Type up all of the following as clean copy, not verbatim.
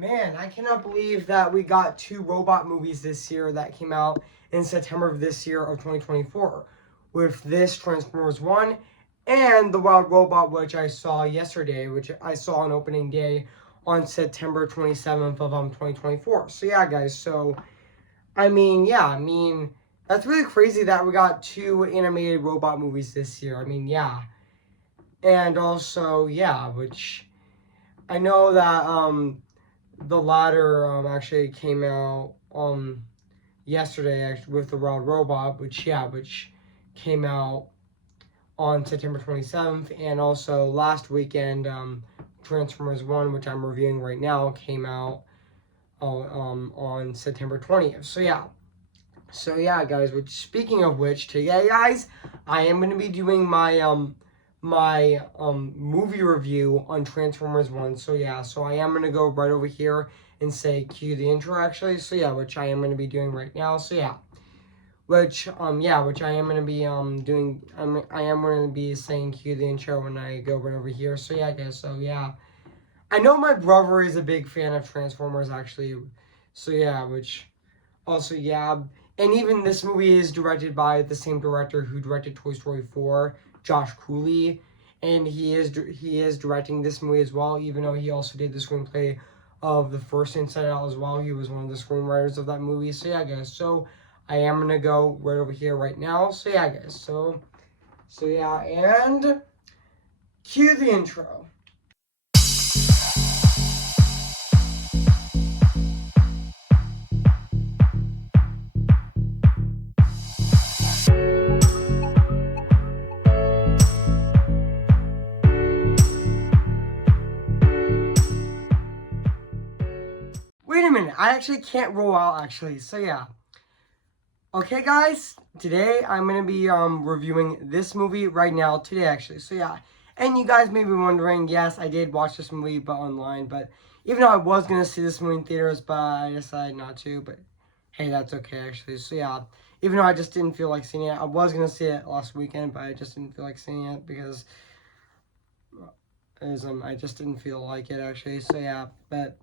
Man, I cannot believe that we got 2 robot movies this year that came out in September of this year of 2024. With this Transformers 1 and The Wild Robot, which I saw yesterday, which I saw on opening day on September 27th of 2024. So yeah, guys, so that's really crazy that we got 2 animated robot movies this year. Yeah. And also, yeah, which I know that the latter actually came out yesterday actually, with the Wild Robot, which came out on September 27th, and also last weekend Transformers 1, which I'm reviewing right now, came out on September 20th. So yeah, guys. Which, speaking of which, today, guys, I am going to be doing my movie review on Transformers 1. So yeah, so I am going to go right over here and say cue the intro, actually. So yeah, which I am going to be doing right now. So yeah, which I am going to be doing. I am going to be saying cue the intro when I go right over here. So yeah, guys. So yeah, I know my brother is a big fan of Transformers, actually. So yeah, which also, yeah, and even this movie is directed by the same director who directed Toy Story 4, Josh Cooley, and he is directing this movie as well, even though he also did the screenplay of the first Inside Out as well. He was one of the screenwriters of that movie. So yeah, guys, so I am going to go right over here right now. So yeah, guys, so yeah, and cue the intro. Wait a minute, I actually can't roll out, actually. So yeah. Okay, guys, today I'm going to be reviewing this movie right now, today, actually. So yeah, and you guys may be wondering, yes, I did watch this movie, but online, but even though I was going to see this movie in theaters, but I decided not to, but hey, that's okay, actually. So yeah, even though I just didn't feel like seeing it, I was going to see it last weekend, but I just didn't feel like seeing it because I just didn't feel like it, actually. So yeah, but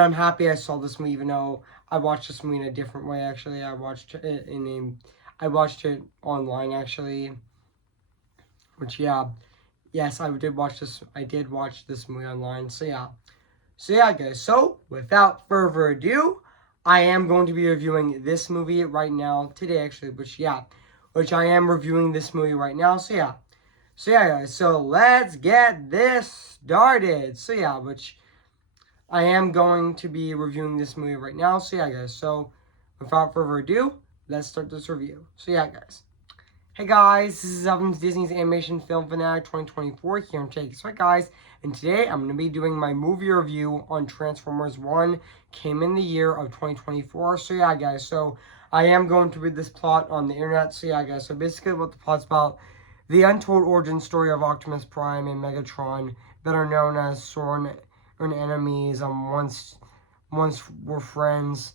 I'm happy I saw this movie, even though I watched this movie in a different way, actually. I watched it online, actually. Which, yeah. Yes, I did watch this movie online. So yeah, guys. So, without further ado, I am going to be reviewing this movie right now, today, actually. Which I am reviewing this movie right now. So yeah, guys. So, let's get this started. So yeah, which I am going to be reviewing this movie right now. So yeah, guys. So without further ado, let's start this review. So yeah, guys. Hey guys, this is Evan's Disney's Animation Film Fanatic 2024 here in Take. So guys, and today I'm going to be doing my movie review on Transformers 1, came in the year of 2024. So yeah, guys. So I am going to read this plot on the internet. So yeah, guys. So basically what the plot's about: the untold origin story of Optimus Prime and Megatron, better known as Soren and enemies, once were friends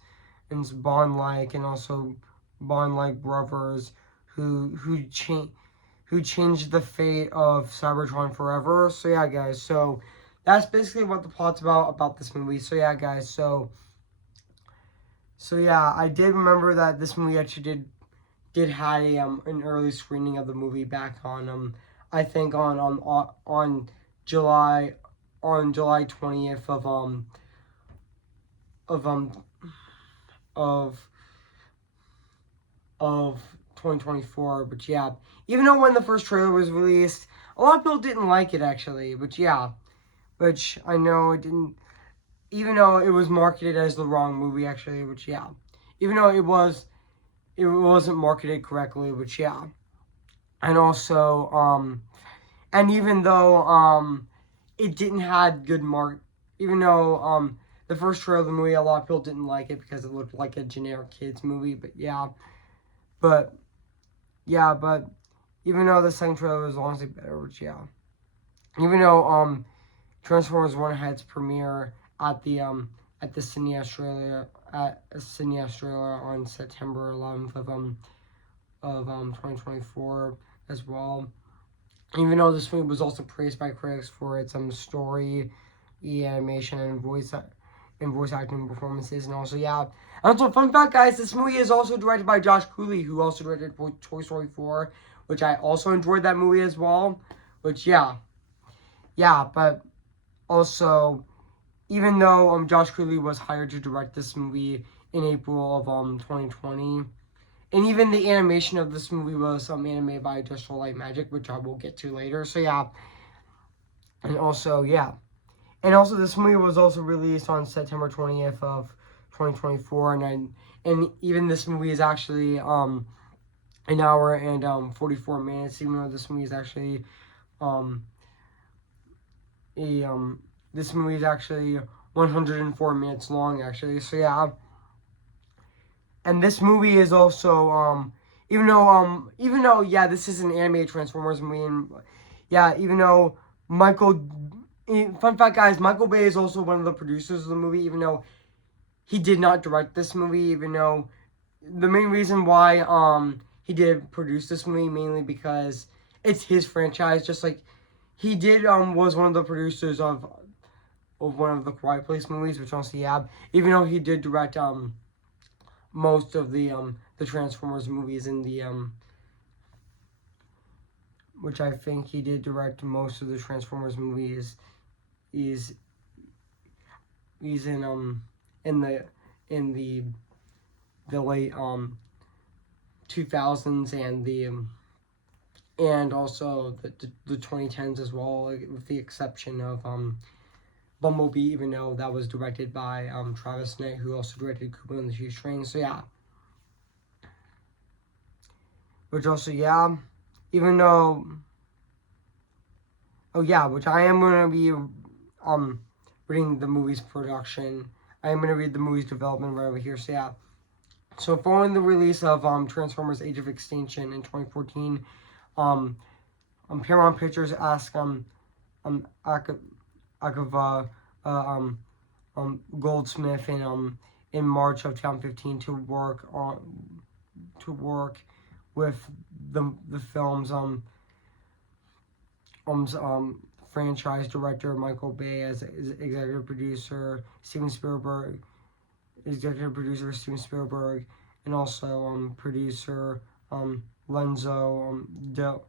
and bond-like, and also bond-like brothers who changed the fate of Cybertron forever. So yeah, guys, so that's basically what the plot's about this movie. So yeah, guys, so yeah, I did remember that this movie actually did had an early screening of the movie back on I think on July 20th of 2024. But yeah, even though when the first trailer was released, a lot of people didn't like it, actually. But yeah, which I know it didn't, even though it was marketed as the wrong movie, actually. Which yeah, even though it wasn't marketed correctly. Which yeah, and also and even though it didn't have good even though the first trailer of the movie, a lot of people didn't like it because it looked like a generic kids movie. But even though the second trailer was honestly better, which yeah, even though Transformers 1 had its premiere at the Sydney Australia on September 11th of 2024 as well. Even though this movie was also praised by critics for its story, animation, and and voice acting performances, and also yeah. And also, fun fact, guys, this movie is also directed by Josh Cooley, who also directed Toy Story 4, which I also enjoyed that movie as well. Which yeah, but also, even though Josh Cooley was hired to direct this movie in April of 2020, and even the animation of this movie was animated by Industrial Light Magic, which I will get to later. So yeah, and also yeah. And also, this movie was also released on September 20th of 2024, and even this movie is actually an hour and 44 minutes, even though this movie is actually a this movie is actually 104 minutes long, actually. So yeah, and this movie is also even though yeah, this is an animated Transformers movie, and yeah, even though Michael fun fact, guys, Michael Bay is also one of the producers of the movie, even though he did not direct this movie, even though the main reason why he did produce this movie mainly because it's his franchise, just like he did was one of the producers of one of the Quiet Place movies, which also yeah, even though he did direct most of the Transformers movies in the which I think he did direct most of the Transformers movies is he's in the late 2000s and the and also the 2010s as well, with the exception of Bumblebee, even though that was directed by Travis Knight, who also directed Cuba and the Cheese Train. So yeah, which also yeah, even though which I am gonna be reading the movie's production. I am gonna read the movie's development right over here. So yeah. So following the release of Transformers: Age of Extinction in 2014, Paramount Pictures asked Akava Goldsmith in March of 2015 to work with the film's franchise director Michael Bay as executive producer, and also producer Lenzo Del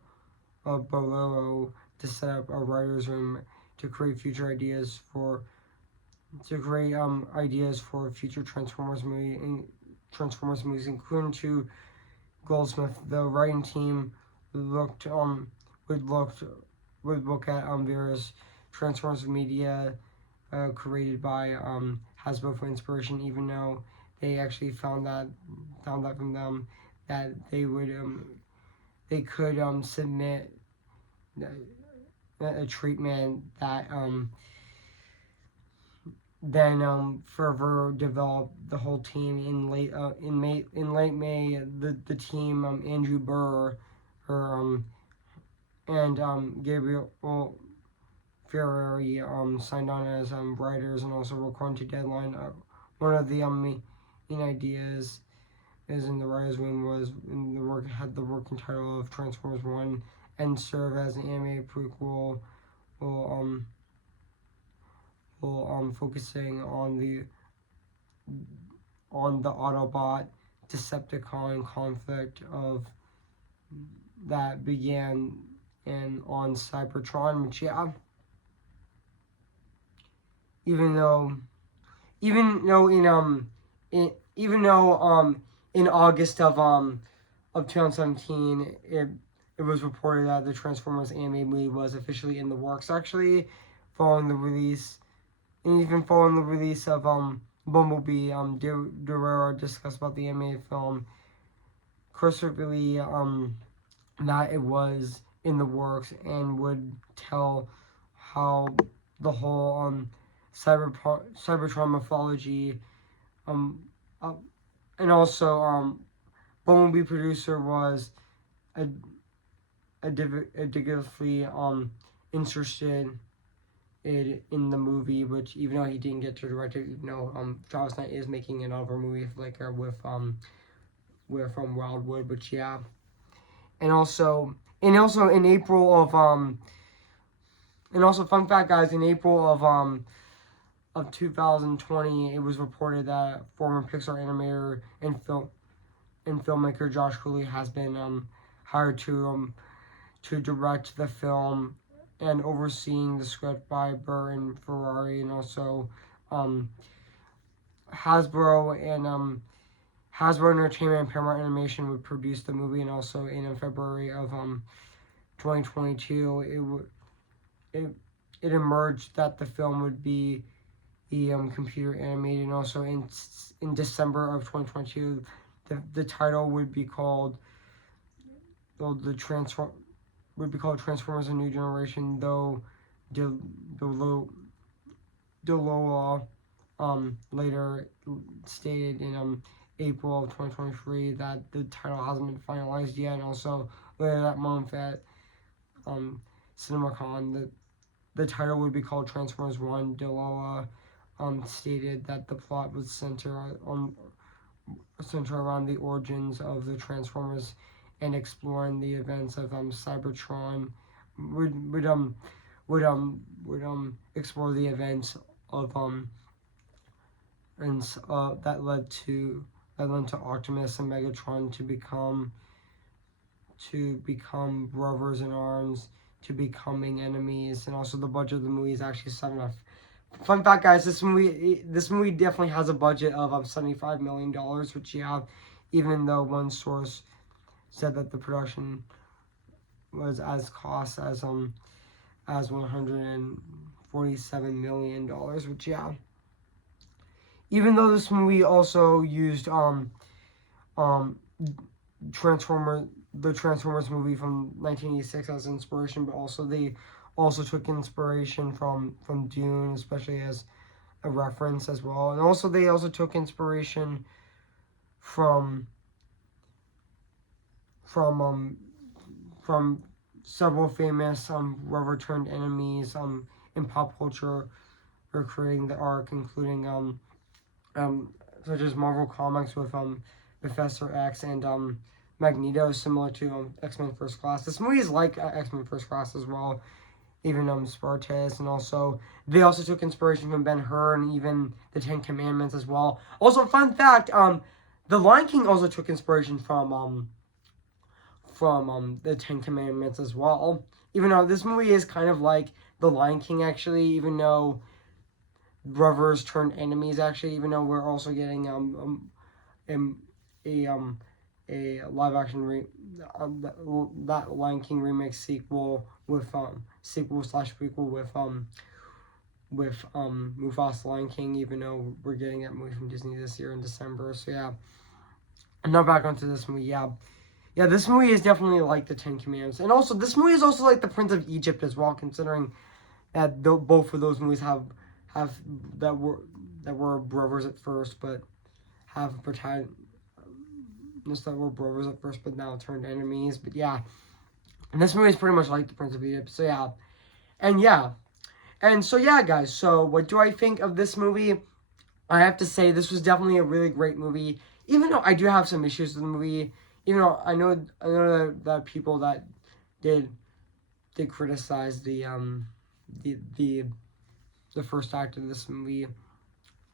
Bolero to set up a writer's room to create ideas for future Transformers movies, including to Goldsmith. The writing team would look at various Transformers media created by Hasbro for inspiration, even though they actually found that from them that they could submit a treatment that then further developed the whole team in late May. The team Andrew Burr and Gabriel Ferrari signed on as writers, and also according to Deadline, one of the main ideas is in the writers' room was had the working title of Transformers 1 and serve as an animated prequel, focusing on the Autobot Decepticon conflict of that began on Cybertron, which yeah, even though in August of 2017 it was reported that the Transformers anime movie was officially in the works, actually, following the release of Bumblebee. Durera discussed about the animated film cursorily that it was in the works and would tell how the whole Cybertron mythology and also Bumblebee producer was addictively interested in the movie, which even though he didn't get to direct it, even though Travis Knight is making another movie with Wildwood, but yeah. And also in April of and also fun fact, guys, in April of of 2020, it was reported that former Pixar animator and filmmaker Josh Cooley has been hired to direct the film, and overseeing the script by Burr and Ferrari, and also um, Hasbro and Hasbro Entertainment and Paramount Animation would produce the movie, and also in February of 2022, it emerged that the film would be computer animated, and also in December of 2022, the title would be called Transformers: A New Generation. Though DeLoa later stated in April of 2023 that the title hasn't been finalized yet, and also later that month at CinemaCon, the title would be called Transformers 1. DeLoa stated that the plot would center around the origins of the Transformers and exploring the events of Cybertron. Would explore the events of that led to Optimus and Megatron to become brothers in arms, to becoming enemies, and also the budget of the movie is actually Fun fact, guys, this movie definitely has a budget of $75 million, which even though one source said that the production was as cost as $147 million, which even though this movie also used the Transformers movie from 1986 as inspiration, but also they also took inspiration from Dune, especially as a reference as well, and also they also took inspiration from several famous returned enemies in pop culture, recreating the arc, including such as Marvel Comics with Professor X and Magneto, similar to X-Men First Class. This movie is like X-Men First Class as well, even Spartacus, and also they also took inspiration from Ben-Hur and even the Ten Commandments as well. Also, fun fact, the Lion King also took inspiration from the Ten Commandments as well. Even though this movie is kind of like the Lion King, actually, even though brothers turned enemies, actually, even though we're also getting a live action that Lion King remake sequel with sequel/prequel with Mufasa Lion King, even though we're getting that movie from Disney this year in December. So yeah, and now back onto this movie. Yeah, this movie is definitely like the Ten Commandments, and also this movie is also like the Prince of Egypt as well, considering that both of those movies have that were brothers at first, but have protagonists that were brothers at first, but now turned enemies. But yeah, and this movie is pretty much like the Prince of Egypt. So yeah, and so yeah, guys. So what do I think of this movie? I have to say this was definitely a really great movie, even though I do have some issues with the movie. Even though I know that people that did criticize the first act of this movie,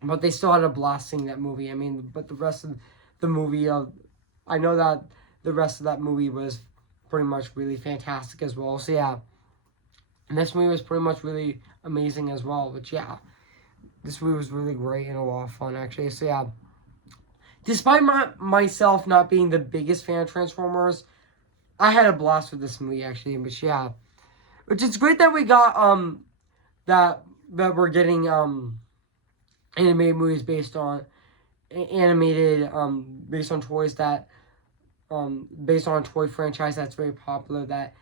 but they still had a blast seeing that movie. I mean, but the rest of the movie, I know that the rest of that movie was pretty much really fantastic as well. So yeah, and this movie was pretty much really amazing as well. But yeah, this movie was really great and a lot of fun, actually. So yeah, despite myself not being the biggest fan of Transformers, I had a blast with this movie, actually. But yeah, which is great that we got that we're getting animated movies based on based on toys that based on a toy franchise that's very popular, that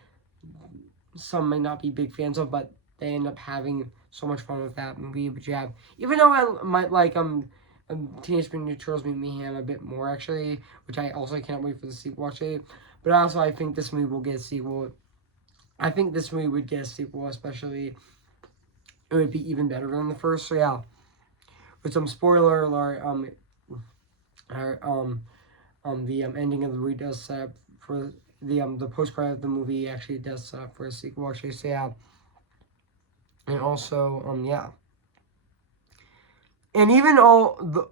some may not be big fans of, but they end up having so much fun with that movie. But yeah, even though I might like Teenage Mutant Ninja Turtles Mutant Mayhem a bit more, actually, which I also can't wait for the sequel, actually. But also, I think this movie will get a sequel. I think this movie would get a sequel, especially it would be even better than the first. So yeah, with some spoiler alert, the ending of the movie does set up for the post credit of the movie actually does set up for a sequel, actually. So yeah, and also yeah. and even all the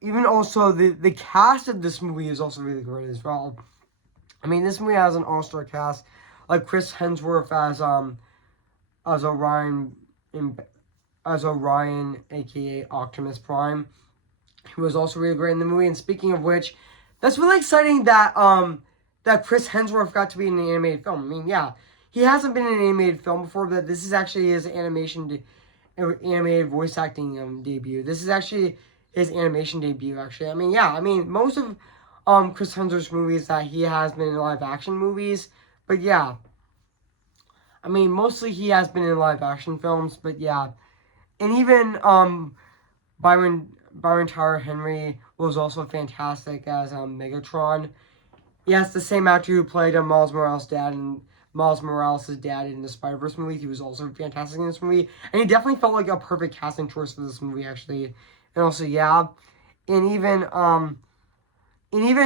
even also the cast of this movie is also really great as well. I mean, this movie has an all-star cast, like Chris Hemsworth as Orion in as Orion, aka Optimus Prime. He was also really great in the movie. And speaking of which, that's really exciting that Chris Hemsworth got to be in an animated film. I mean, yeah, he hasn't been in an animated film before, but this is actually his animated voice acting debut. This is actually his animation debut. Actually, I mean, yeah, I mean most of Chris Hemsworth's movies that he has been in live action movies, but yeah, I mean mostly he has been in live action films, but yeah, and even Byron Tyler Henry was also fantastic as Megatron. Yes, the same actor who played Miles Morales' dad in the Spider-Verse movie. He was also fantastic in this movie, and he definitely felt like a perfect casting choice for this movie, actually. And also, yeah, and even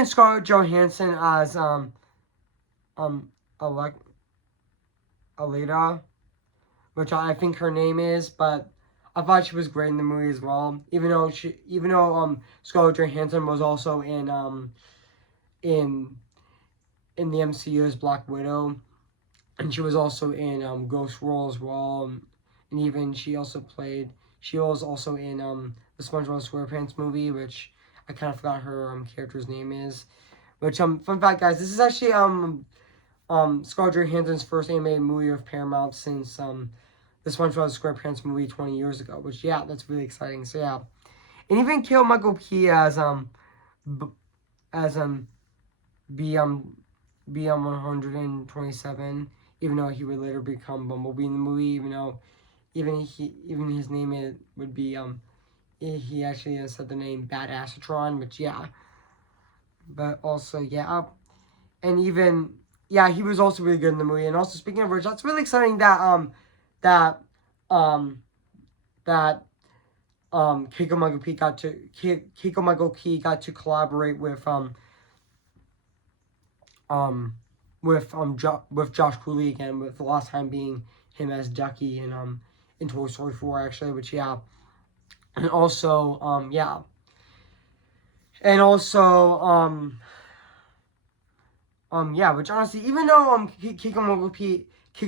Scarlett Johansson as um Alec Alita, which I think her name is, but I thought she was great in the movie as well. Even though Scarlett Johansson was also in in the MCU as Black Widow, and she was also in Ghost World as well, and even she was also in the SpongeBob SquarePants movie, which I kind of forgot her character's name is. Which fun fact, guys, this is actually Scarlett Johansson's first animated movie of Paramount since the SpongeBob SquarePants movie 20 years ago. Which yeah, that's really exciting. So yeah, and even Keegan Michael Key b- as B BM 127, even though he would later become Bumblebee in the movie, even his name would be he actually has said the name Badassatron, but yeah, but also yeah, and even yeah, he was also really good in the movie. And also speaking of which, that's really exciting that um that Keiko Michael Key got to collaborate um with Josh Cooley again, with the last time being him as Ducky in Toy Story 4 actually, which yeah. And also yeah. And also yeah, which honestly, even though Kiko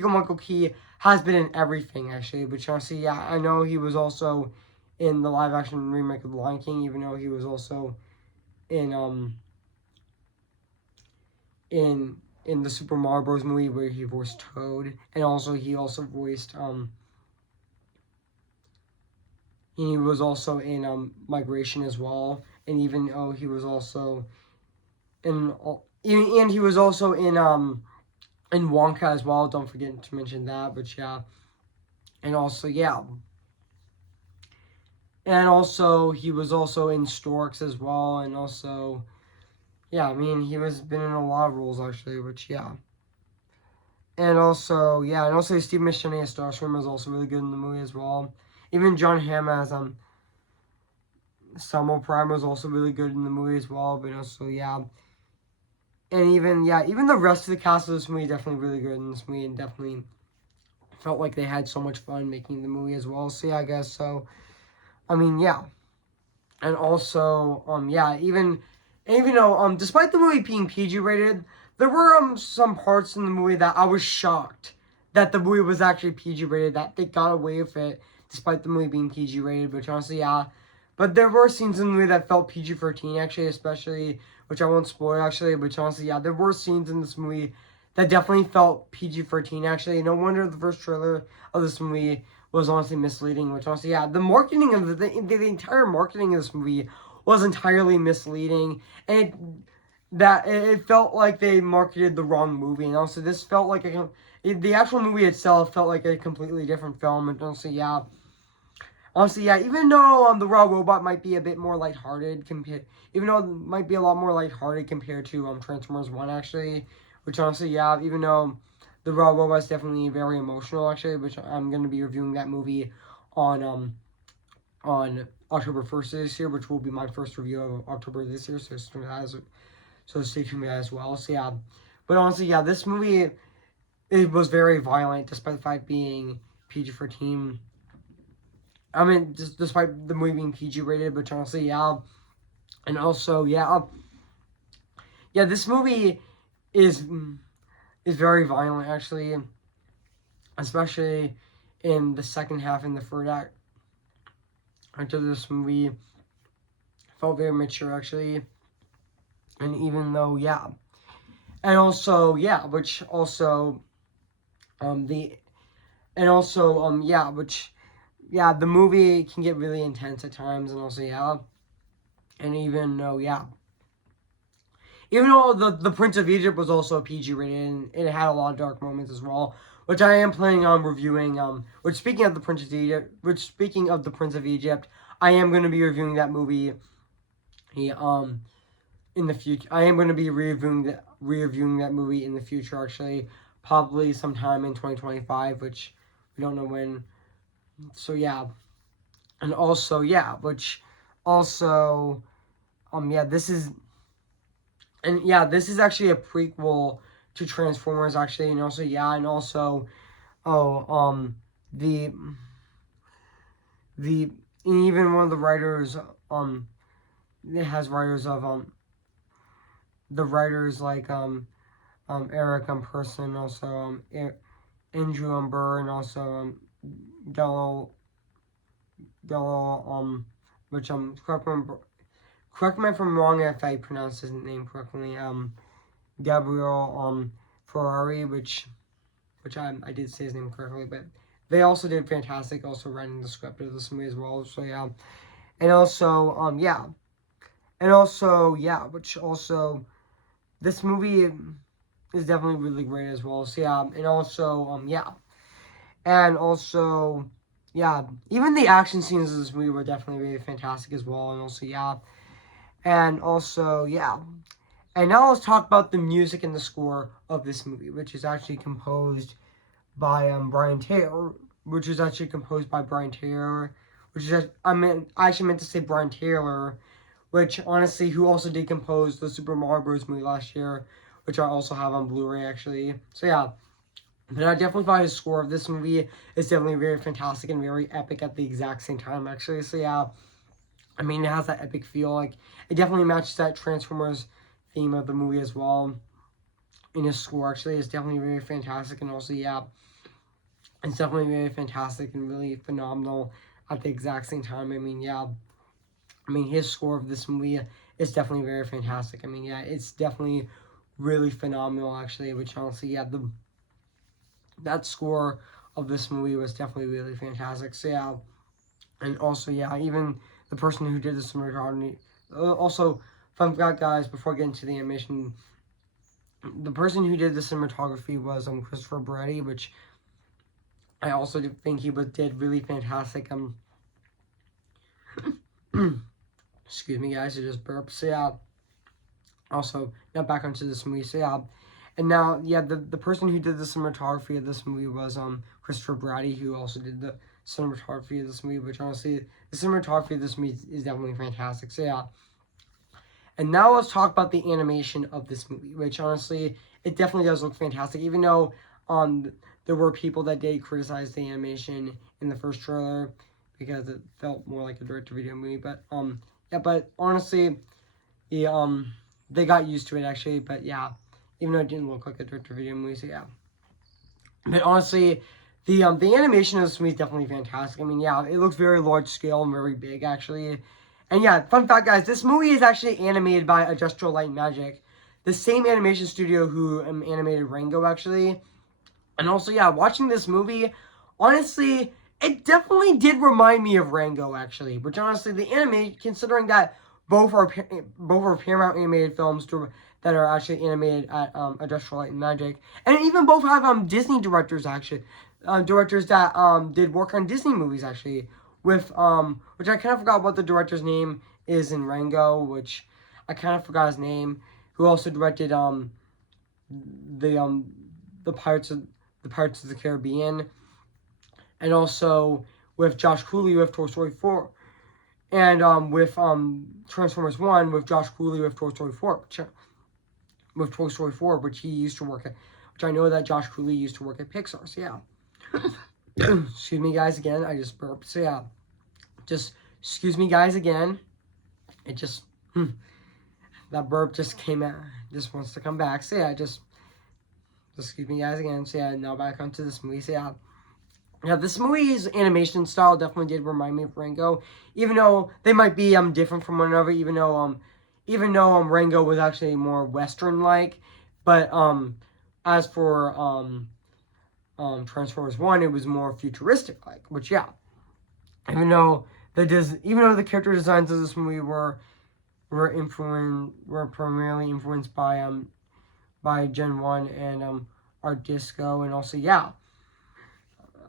Michael Key has been in everything actually, which honestly, yeah, I know he was also in the live action remake of The Lion King, even though he was also in in the Super Mario Bros. Movie where he voiced Toad, and also he also voiced he was also in Migration as well, and even he was also in and he was also in Wonka as well. Don't forget to mention that, but yeah, and also yeah, and also he was also in Storks as well, and also yeah, I mean he was been in a lot of roles actually, which yeah. And also, yeah, and also Steve Buscemi as Starscream was also really good in the movie as well. Even John Hamm as Samuel Prime was also really good in the movie as well. But also, yeah, and even the rest of the cast of this movie definitely really good in this movie, and definitely felt like they had so much fun making the movie as well. So yeah, I guess so. I mean, yeah, and also, yeah, even though despite the movie being PG rated, there were some parts in the movie that I was shocked that the movie was actually PG rated, that they got away with it despite the movie being PG rated, which honestly, yeah. But there were scenes in the movie that felt PG-13 actually, especially, which I won't spoil actually, which honestly, yeah, there were scenes in this movie that definitely felt PG-13 actually. No wonder the first trailer of this movie was honestly misleading, which honestly, yeah, the marketing of the entire marketing of this movie was entirely misleading, and it felt like they marketed the wrong movie, and also this felt like the actual movie itself felt like a completely different film, and honestly, yeah. Honestly, yeah, even though the Raw Robot might be a bit more lighthearted compared, even though it might be a lot more lighthearted compared to Transformers 1 actually, which honestly, yeah, even though the Raw Robot is definitely very emotional actually, which I'm going to be reviewing that movie on October 1st this year, which will be my first review of October this year, so stay tuned for that as well. So yeah, but honestly, yeah, this movie, it was very violent despite the fact being PG-13. I mean, just despite the movie being PG rated, but honestly, yeah. And also, yeah, yeah, this movie is very violent actually, especially in the second half and the third act. Until this movie felt very mature actually, and even though yeah, and also yeah, which also the and also yeah, which yeah, the movie can get really intense at times, and also yeah, and even though yeah, even though the Prince of Egypt was also PG rated and it had a lot of dark moments as well, which I am planning on reviewing. Which speaking of the Prince of Egypt, I am going to be reviewing that movie. He in the future, I am going to be reviewing that movie in the future. Actually, probably sometime in 2025, which we don't know when. So yeah, and also yeah, which also yeah, this is actually a prequel to Transformers actually, and also yeah, and also oh the the even one of the writers it has writers of the writers like Eric Person, also Andrew Burr, and also Gallo Gallo which correct me if I'm wrong if I pronounce his name correctly, Gabriel Ferrari, which I did say his name correctly, but they also did fantastic, also writing the script of this movie as well. So yeah, and also yeah, and also yeah, which also this movie is definitely really great as well. So yeah, and also yeah, and also yeah, even the action scenes of this movie were definitely really fantastic as well, and also yeah, and also yeah. And now let's talk about the music and the score of this movie, which is actually composed by Brian Taylor, which is actually composed by Brian Taylor, which is I actually meant to say Brian Taylor, which honestly who also did compose the Super Mario Bros. Movie last year, which I also have on Blu-ray actually. So yeah, but I definitely thought his score of this movie is definitely very fantastic and very epic at the exact same time actually. So yeah, I mean it has that epic feel, like it definitely matches that Transformers theme of the movie as well. In his score actually is definitely very fantastic, and also yeah, it's definitely very fantastic and really phenomenal at the exact same time. I mean, yeah, I mean, his score of this movie is definitely very fantastic. I mean, yeah, it's definitely really phenomenal, actually, which honestly, yeah, that score of this movie was definitely really fantastic. So, yeah, and also, yeah, even the person who did the cinematography, also, fun fact, guys, before getting to the animation, the person who did the cinematography was Christopher Brady, which I also think he did really fantastic. Excuse me, guys, I just burped. So yeah. Also, now back onto this movie. So yeah, and now yeah, the person who did the cinematography of this movie was Christopher Brady, who also did the cinematography of this movie. Which honestly, the cinematography of this movie is definitely fantastic. So yeah. And now let's talk about the animation of this movie, which honestly, it definitely does look fantastic. Even though there were people that did criticize the animation in the first trailer because it felt more like a direct-to-video movie. But yeah, but honestly, the they got used to it actually. But yeah, even though it didn't look like a direct-to-video movie, so yeah. But honestly, the animation of this movie is definitely fantastic. I mean, yeah, it looks very large scale and very big actually. And yeah, fun fact, guys, this movie is actually animated by Industrial Light and Magic, the same animation studio who animated Rango actually. And also, yeah, watching this movie, honestly, it definitely did remind me of Rango actually. Which honestly, the anime, considering that both are Paramount animated films that are actually animated at Industrial Light and Magic, and even both have Disney directors actually, directors that did work on Disney movies actually. With which I kind of forgot what the director's name is in Rango, which I kind of forgot his name. Who also directed the um the Pirates of the Caribbean, and also with Josh Cooley with Toy Story 4, and with Transformers 1 with Josh Cooley with Toy Story 4, which he used to work at, which I know that Josh Cooley used to work at Pixar. So yeah, excuse me, guys. Again, I just burped. So yeah, Just excuse me, guys, again. It just that burp just came out. Just wants to come back. So yeah, just excuse me, guys, again. So yeah, now back onto this movie. So yeah, this movie's animation style definitely did remind me of Rango, even though they might be different from one another. Even though Rango was actually more Western like, but as for Transformers One, it was more futuristic like. Which yeah, even though the character designs of this movie were primarily influenced by Gen 1 and Art Disco, and also yeah,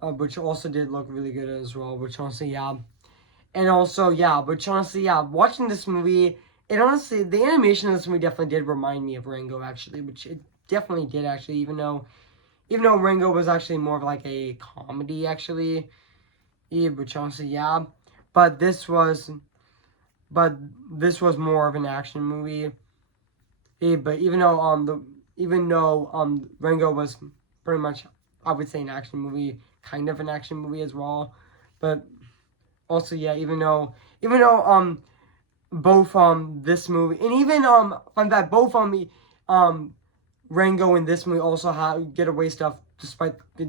which also did look really good as well. Which honestly yeah, and also yeah, which honestly yeah, watching this movie, it honestly the animation of this movie definitely did remind me of Rango actually, which it definitely did actually, even though Rango was actually more of like a comedy actually, yeah, which honestly yeah, but this was but this was more of an action movie. Yeah, but even though Rango was pretty much, I would say, an action movie, kind of an action movie as well, but also yeah, even though both this movie and even fun fact, both um Rango and this movie also get away stuff despite the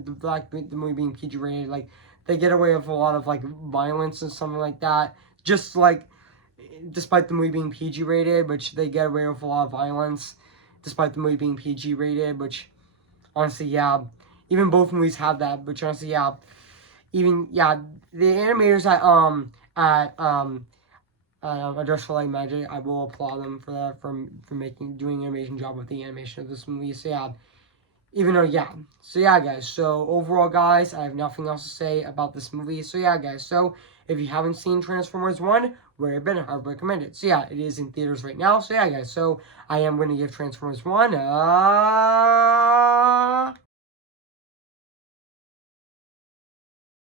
movie being PG rated. Like they get away with a lot of like violence and something like that. Just like despite the movie being PG rated, which they get away with a lot of violence, despite the movie being PG rated, which honestly, yeah, even both movies have that, which honestly, yeah, even yeah, the animators at Industrial Light Magic, I will applaud them for that, for doing an amazing job with the animation of this movie. So yeah, even though yeah, so yeah, guys. So overall, guys, I have nothing else to say about this movie. So yeah, guys. So if you haven't seen Transformers One, very been, I would recommend it. So yeah, it is in theaters right now. So yeah, guys. So I am going to give Transformers One.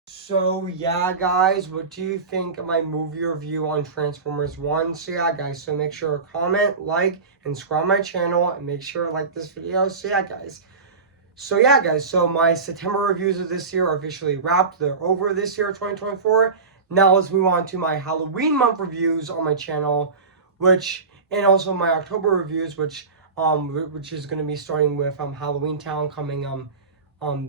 So yeah, guys, what do you think of my movie review on Transformers One? So yeah, guys. So make sure to comment, like, and subscribe my channel, and make sure to like this video. So yeah, guys. So yeah, guys, so my September reviews of this year are officially wrapped. They're over this year, 2024. Now let's move on to my Halloween month reviews on my channel, and also my October reviews, which is going to be starting with Halloween Town coming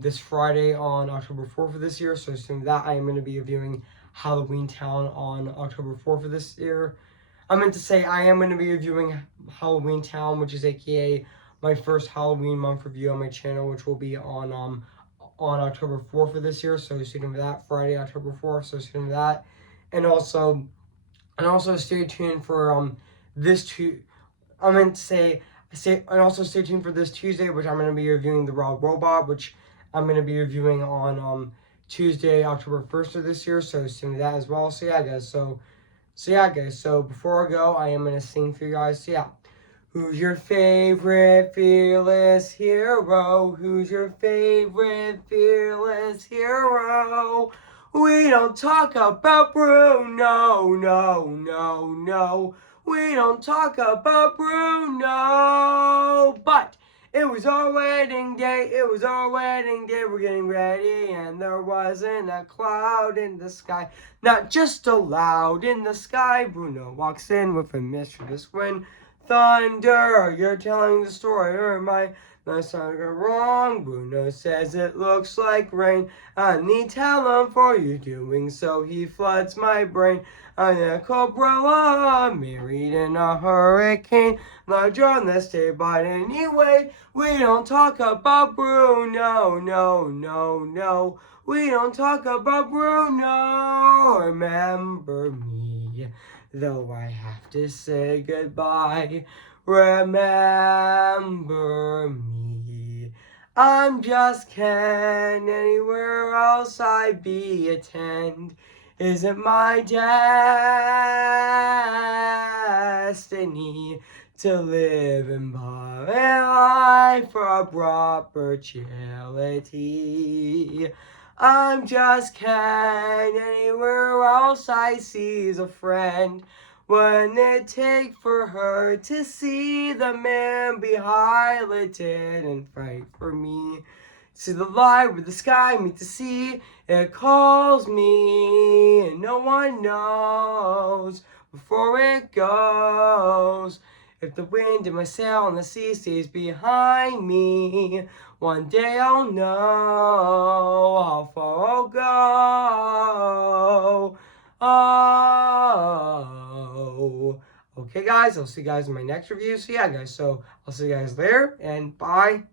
this Friday on October 4th of this year. So assuming that I am going to be reviewing Halloween Town on October 4th of this year. I meant to say I am going to be reviewing Halloween Town, which is aka my first Halloween month review on my channel, which will be on October 4th of this year. So stay tuned for that. Friday, October 4th. So stay tuned for that. And also stay tuned for this two. I meant to say and also stay tuned for this Tuesday, which I'm going to be reviewing the Raw Robot, which I'm going to be reviewing on Tuesday, October 1st of this year. So stay tuned to that as well. So yeah, guys. So yeah, guys. So before I go, I am gonna sing for you guys. So yeah. Who's your favorite fearless hero? Who's your favorite fearless hero? We don't talk about Bruno, no, no, no. We don't talk about Bruno. But it was our wedding day, it was our wedding day. We're getting ready, and there wasn't a cloud in the sky. Not just a loud in the sky. Bruno walks in with a mischievous grin. Thunder, you're telling the story, or am I? That's not wrong. Bruno says it looks like rain. I need talent for you doing so. He floods my brain. I'm a cobra, married in a hurricane. Larger on the state, but anyway, we don't talk about Bruno. No, no, no. We don't talk about Bruno. Remember me. Though I have to say goodbye, remember me. I'm just Ken, anywhere else I be attend. Isn't my destiny to live in my life for proper charity? I'm just Ken, anywhere else I see is a friend. Wouldn't it take for her to see the man behind it and fight for me? See the light where the sky meets the sea. It calls me, and no one knows before it goes. If the wind in my sail and the sea stays behind me, one day I'll know how far I'll go. Oh. Okay, guys, I'll see you guys in my next review. So, yeah, guys, so I'll see you guys later, and bye.